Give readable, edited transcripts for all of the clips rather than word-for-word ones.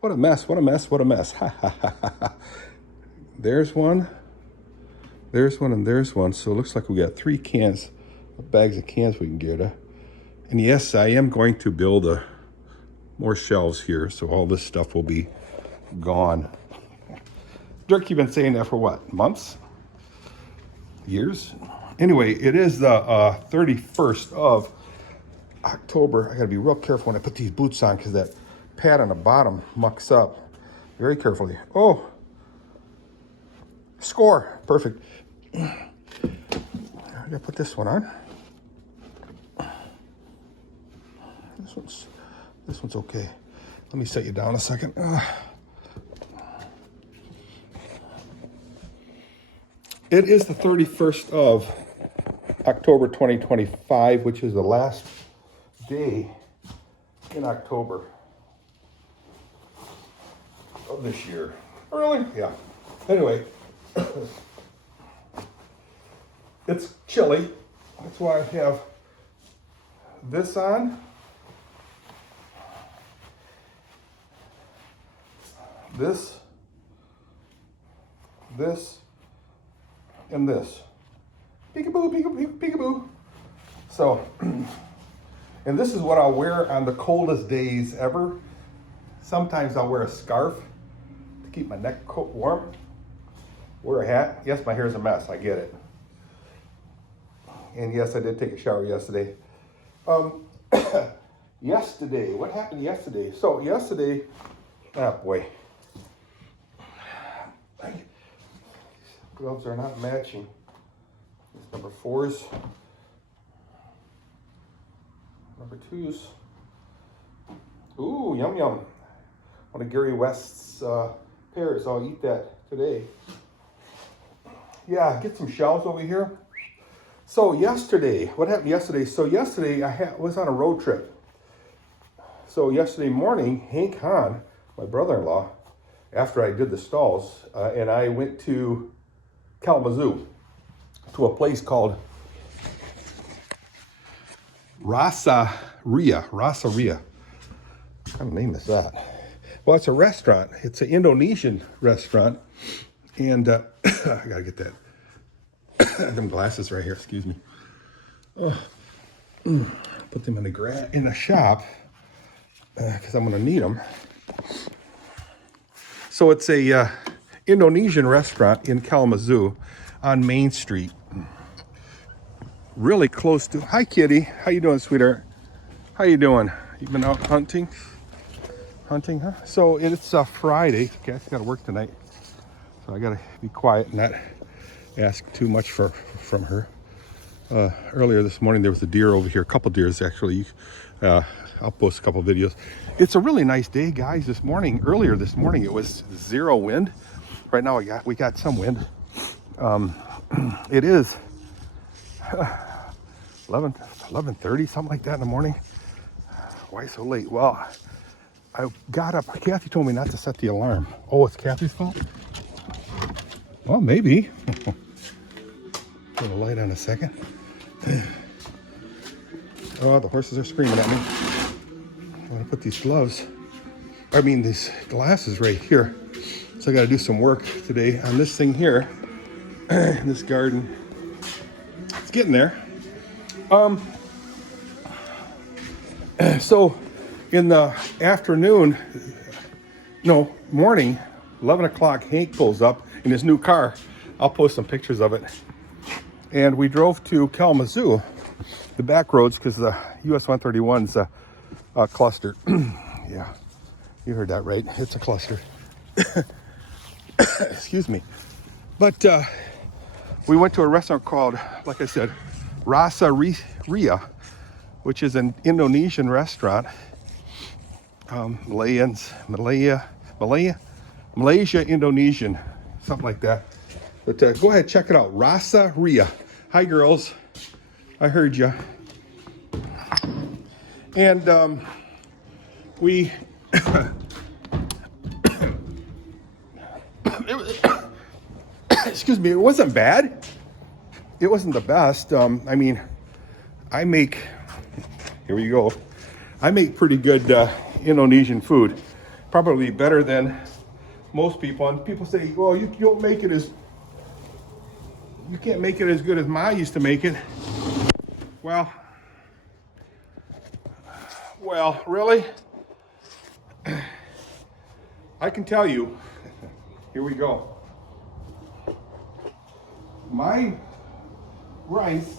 What a mess, what a mess, what a mess. Ha ha ha ha ha. There's one, and there's one. So it looks like we got 3 cans, bags of cans we can get. And yes, I am going to build more shelves here, so all this stuff will be gone. Dirk, you've been saying that for what, months? Years? Anyway, it is the 31st of October. I gotta be real careful when I put these boots on because that pad on the bottom mucks up. Very carefully. Oh, score, perfect. I gotta put this one on. This one's okay. Let me set you down a second. It is the 31st of October 2025, which is the last day in October of this year. Really? Yeah. Anyway, it's chilly. That's why I have this on. This, and this. Peekaboo, peekaboo, peekaboo. So, and this is what I'll wear on the coldest days ever. Sometimes I'll wear a scarf to keep my neck warm. Wear a hat. Yes, my hair's a mess, I get it. And yes, I did take a shower yesterday. Yesterday, what happened yesterday? So yesterday, oh boy. Gloves are not matching. This number 4s, number 2s. Ooh, yum yum. One of Gary West's pears. I'll eat that today. Yeah, get some shelves over here. So yesterday, what happened yesterday? So yesterday I was on a road trip. So yesterday morning, Hank Haan, my brother-in-law, after I did the stalls, and I went to Kalamazoo to a place called Seeeee. What kind of name is that? Well, it's a restaurant. It's an Indonesian restaurant. And I gotta get that. Them glasses right here, excuse me. Put them in the shop because I'm gonna need them. So it's a Indonesian restaurant in Kalamazoo on Main Street. Really close to, hi kitty, how you doing, sweetheart? How you doing? You been out hunting? Hunting, huh? So it's a Friday. Kathy's gotta work tonight. So I gotta be quiet and not ask too much from her. Earlier this morning there was a deer over here, a couple deers actually. I'll post a couple videos. It's a really nice day, guys. This morning, earlier this morning, it was 0 wind. Right now we got some wind. It is 11:30, something like that in the morning. Why so late? Well, I got up. Kathy told me not to set the alarm. Oh, it's Kathy's fault? Well, maybe. Put a light on a second. Oh, the horses are screaming at me. I'm gonna put these these glasses right here. So I gotta do some work today on this thing here, in this garden. It's getting there. So in the morning, 11 o'clock, Hank pulls up in his new car. I'll post some pictures of it. And we drove to Kalamazoo, the back roads, because the US 131's a cluster. Yeah, you heard that right. It's a cluster. Excuse me. But we went to a restaurant called, like I said, Seeeee, which is an Indonesian restaurant. Malaysia, Indonesian, something like that. But go ahead, check it out. Seeeee. Hi, girls. I heard you. And we excuse me, it wasn't bad. It wasn't the best. I mean, I make, here we go. I make pretty good Indonesian food. probably better than most people. And people say, well, you don't make it as, you can't make it as good as Ma used to make it. Well, really? I can tell you, here we go. My rice,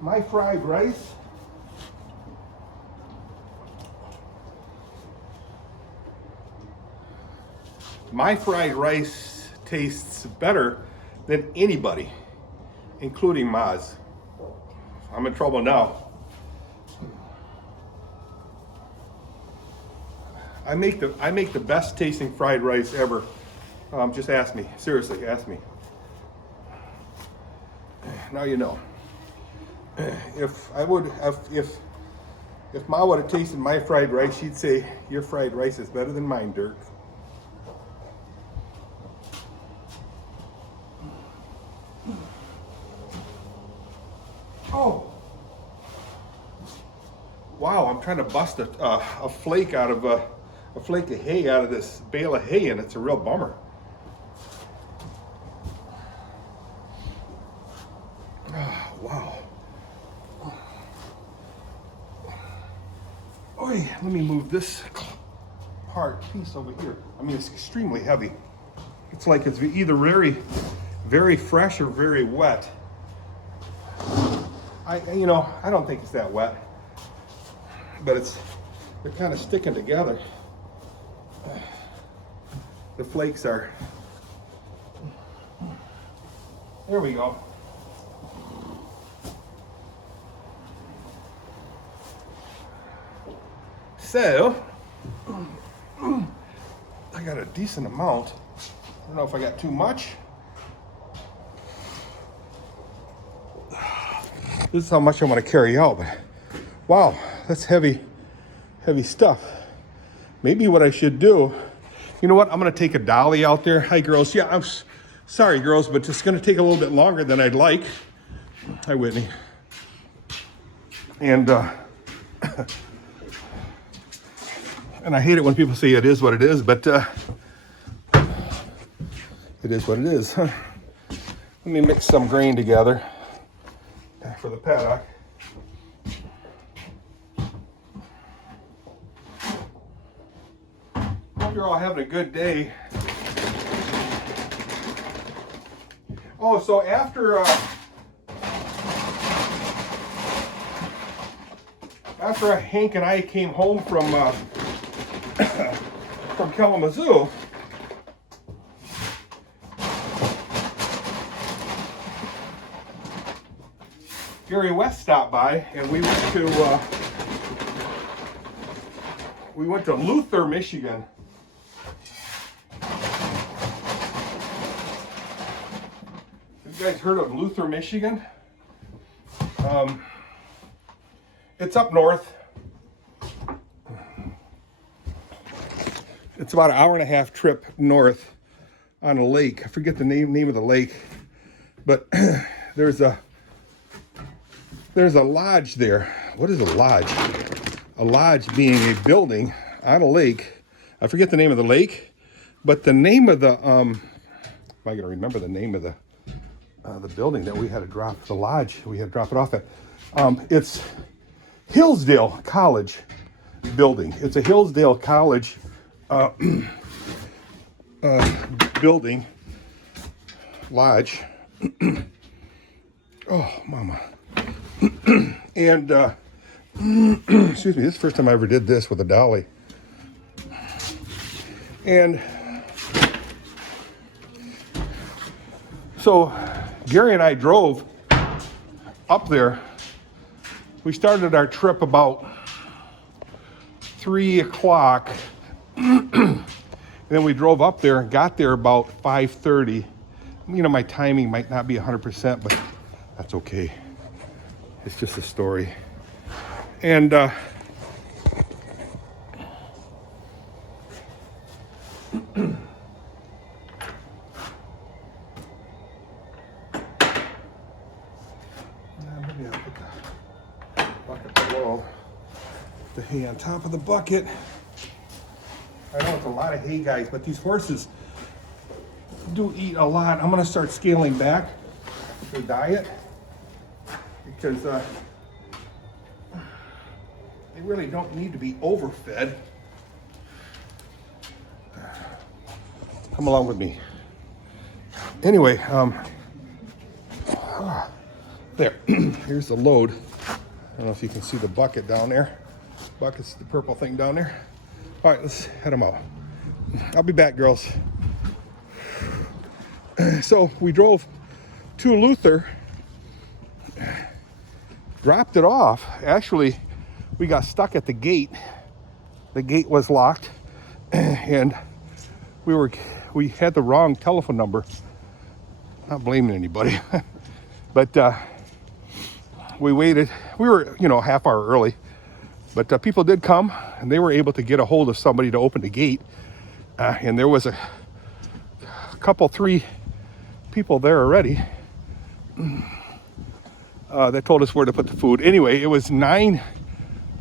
my fried rice, tastes better than anybody, including Ma's. I'm in trouble now. I make the best tasting fried rice ever. Just ask me. Seriously, ask me. Now you know. If Ma would have tasted my fried rice, she'd say, your fried rice is better than mine, Dirk. Oh. Wow, I'm trying to bust a flake out of a flake of hay out of this bale of hay, and it's a real bummer. Oh, wow. Oy, let me move this piece over here. I mean, it's extremely heavy. It's like it's either very, very fresh or very wet. I don't think it's that wet, but they're kind of sticking together. The flakes are. There we go. So, I got a decent amount. I don't know if I got too much. This is how much I want to carry out, but wow, that's heavy stuff. Maybe what I should do, you know what? I'm going to take a dolly out there. Hi, girls. Yeah, I'm sorry, girls, but it's going to take a little bit longer than I'd like. Hi, Whitney. And and I hate it when people say it is what it is, but it is what it is. Let me mix some grain together for the paddock. Hope you're all having a good day. Oh, so after Hank and I came home from Kalamazoo, Gary West stopped by, and we went to Luther, Michigan. Have you guys heard of Luther, Michigan? It's up north. It's about an hour and a half trip north on a lake. I forget the name of the lake, but there's a lodge there. What is a lodge? A lodge being a building on a lake. I forget the name of the lake, but the name of the I gotta remember the name of the building that we had to drop the lodge. We had to drop it off at. It's Hillsdale College building. It's a Hillsdale College building lodge. Oh, mama. And excuse me, this is the first time I ever did this with a dolly. And so Gary and I drove up there. We started our trip about 3 o'clock. And then we drove up there and got there about 5:30. You know, my timing might not be 100%, but that's okay. It's just a story. And maybe I'll put the bucket below. the hay on top of the bucket. I know it's a lot of hay, guys, but these horses do eat a lot. I'm gonna start scaling back the diet because they really don't need to be overfed. Come along with me. Anyway, there, here's the load. I don't know if you can see the bucket down there. Bucket's the purple thing down there. All right, let's head them out. I'll be back, girls. So we drove to Luther, dropped it off. Actually, we got stuck at the gate. The gate was locked, and we had the wrong telephone number. Not blaming anybody, but we waited. We were, half hour early, but people did come, and they were able to get a hold of somebody to open the gate. And there was a couple, 3 people there already that told us where to put the food. Anyway, it was 9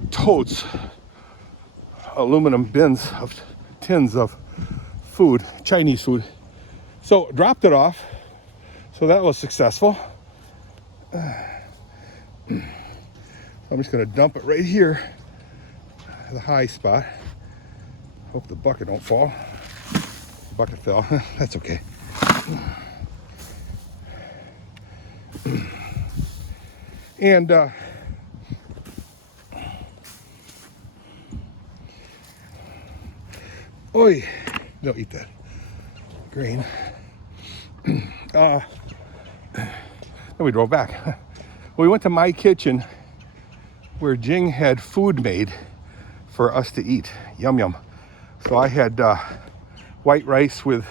totes, aluminum bins of tins of food, Chinese food. So dropped it off. So that was successful. I'm just gonna dump it right here, the high spot. Hope the bucket don't fall. The bucket fell. That's okay. And oi, don't eat that grain. Then we drove back. We went to my kitchen where Jing had food made for us to eat. Yum yum. So I had white rice with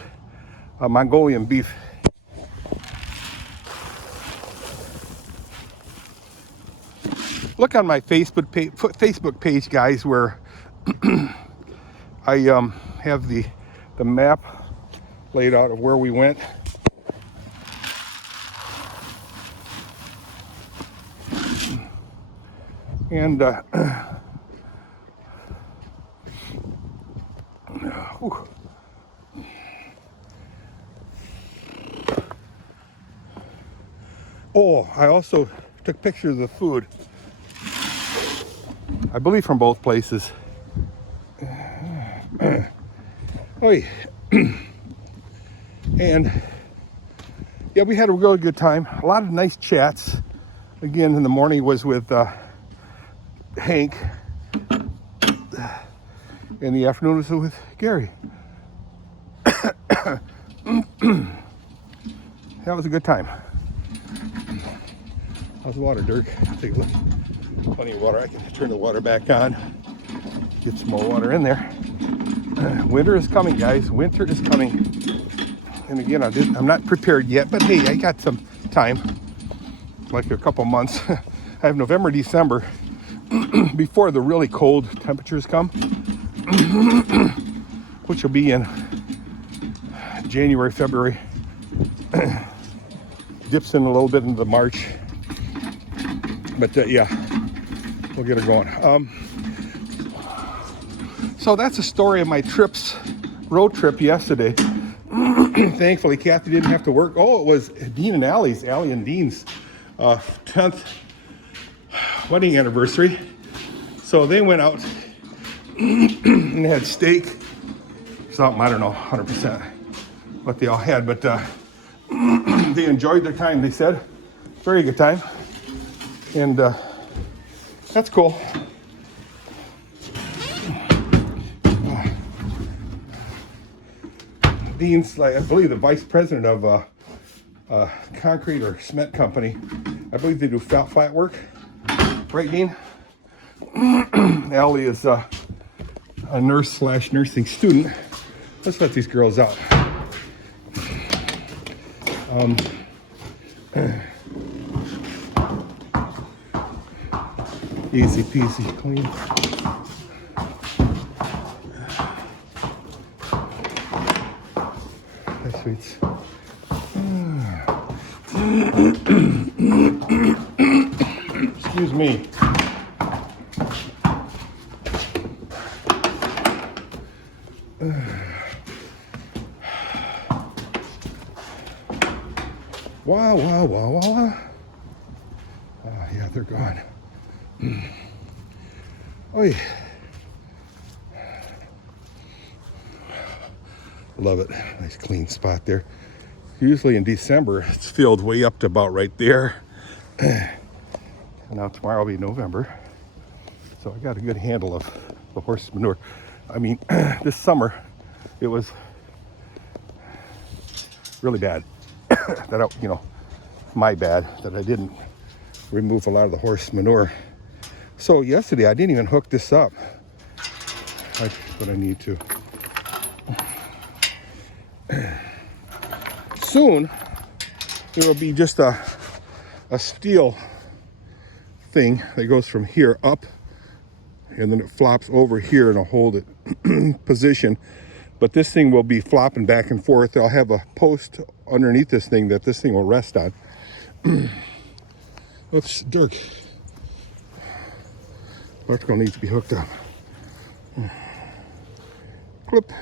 Mongolian beef. Look on my Facebook page, guys, where I have the map laid out of where we went. And oh, I also took pictures of the food. I believe from both places. Oi. And yeah, we had a really good time. A lot of nice chats. Again, in the morning was with Hank. In the afternoon was with Gary. That was a good time. How's the water, Dirk? Take a look. Plenty of water. I can turn the water back on. Get some more water in there. Winter is coming, guys. Winter is coming. And again, I'm not prepared yet, but hey, I got some time. Like a couple months. I have November, December before the really cold temperatures come, which will be in January, February. Dips in a little bit into the March. But yeah, we'll get her going. So that's a story of my road trip yesterday. Thankfully, Kathy didn't have to work. Oh, it was Dean and Allie's, Allie and Dean's 10th wedding anniversary. So they went out and had steak, something, I don't know, 100% what they all had, but they enjoyed their time, they said. Very good time. And that's cool. Dean's, like, I believe, the vice president of a concrete or cement company. I believe they do flat work. Right, Dean? Allie is a nurse/nursing student. Let's let these girls out. Easy peasy, clean. Hi, sweets. Excuse me. Wow, wow, wow, wow, wow. Oh, yeah, they're gone. Oh, yeah. Love it. Nice clean spot there. Usually in December, it's filled way up to about right there. Now tomorrow will be November. So I got a good handle of the horse manure. I mean, this summer, it was really bad. My bad that I didn't remove a lot of the horse manure. So yesterday, I didn't even hook this up. But I need to. Soon, it will be just a steel thing that goes from here up, and then it flops over here and I'll hold it in position. But this thing will be flopping back and forth. I'll have a post underneath this thing that this thing will rest on. Oops, Dirk. Electrical needs to be hooked up. Clip.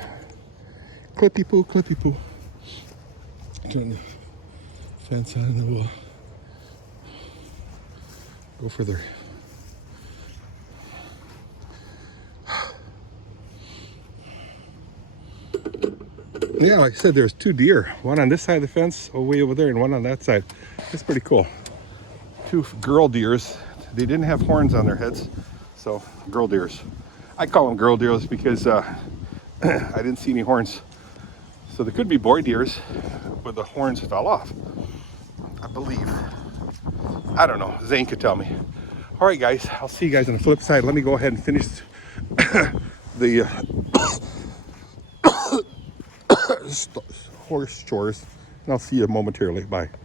Clippy poo, clippy poo. Turn the fence on and then we'll go further. Yeah, like I said, there's 2 deer. One on this side of the fence, way over there, and one on that side. It's pretty cool. 2 girl deers. They didn't have horns on their heads, so girl deers. I call them girl deers because I didn't see any horns. So there could be boy deers, but the horns fell off, I believe. I don't know. Zane could tell me. All right, guys. I'll see you guys on the flip side. Let me go ahead and finish the horse chores, and I'll see you momentarily. Bye.